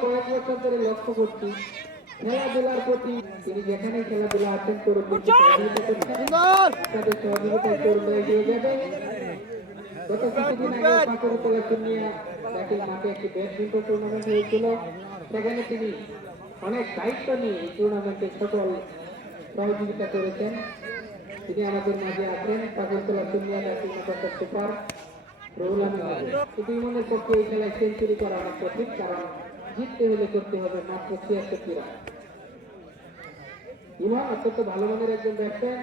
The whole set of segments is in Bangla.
কয়েক বছর ধরে লক্ষ্য করছি খেলাধুলার প্রতি তিনি যেখানে খেলাধুলা আছেন করুন তাদের সহযোগিতায় তরুণ এগিয়ে যাবে। গত কিছুদিন আগে পাথরতলা চুনিয়া জাতীয় মাঠে একটি ব্যাডমিন্টন টুর্নামেন্ট হয়েছিল। সেখানে তিনি অনেক দায়িত্ব নিয়ে এই টুর্নামেন্টের সকল সহযোগিতা করেছেন। তিনি আমাদের মাঝে আছেন পাথরতলা চুনিয়া জাতীয় মাঠের সুপার রুহুল আমিন। কিন্তু ইমনের পক্ষে এই খেলায় সেঞ্চুরি করা অনেক কঠিন, কারণ জিততে হলে করতে হবে মাত্র 76 রান। ইমন অত্যন্ত ভালো মানের একজন ব্যাটসম্যান,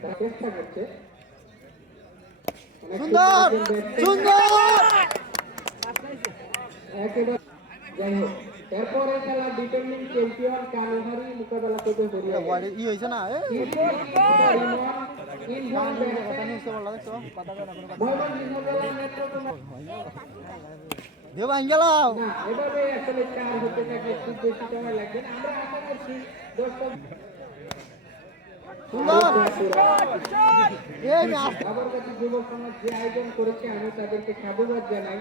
তারা চেষ্টা করছে। একেবারে যাই হোক, এরপরে খেলা ডিফেন্ডিং চ্যাম্পিয়ন কানুহারি মোকাবেলা করবে এভাবে আসলে 4 হতে থাকে, খুব বেশি সময় লাগবে না। আমরা আশা করছি সাবরকাঠি যুব সমাজ যে আয়োজন করেছে আমি তাদেরকে সাধুবাদ জানাই।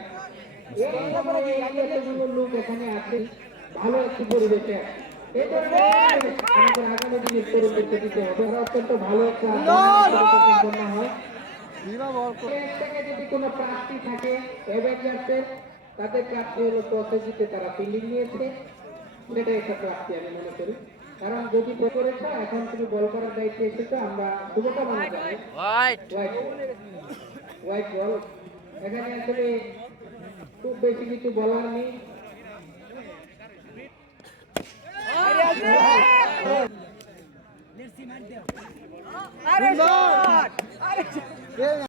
এতগুলো লোক এখানে আছে, ভালো একটি পরিবেশে আমাদের আগামী দিনে পরিবর্তন দিতে হবে। অত্যন্ত ভালো একটা হয়। যদি কোনো প্রার্থী থাকে অ্যাভেঞ্জার্সের, তাদের প্রার্থী হলো টসে জিতে তারা ফিল্ডিং নিয়েছে, সেটাই একটা প্রার্থী আমি মনে করি। কারণ যদি করেছ এখন তুমি বল করার দায়িত্বে এসেছো, আমরা শুভকামনা জানাই। হোয়াইট বল এখানে আসলে খুব বেশি কিছু বলার নেই।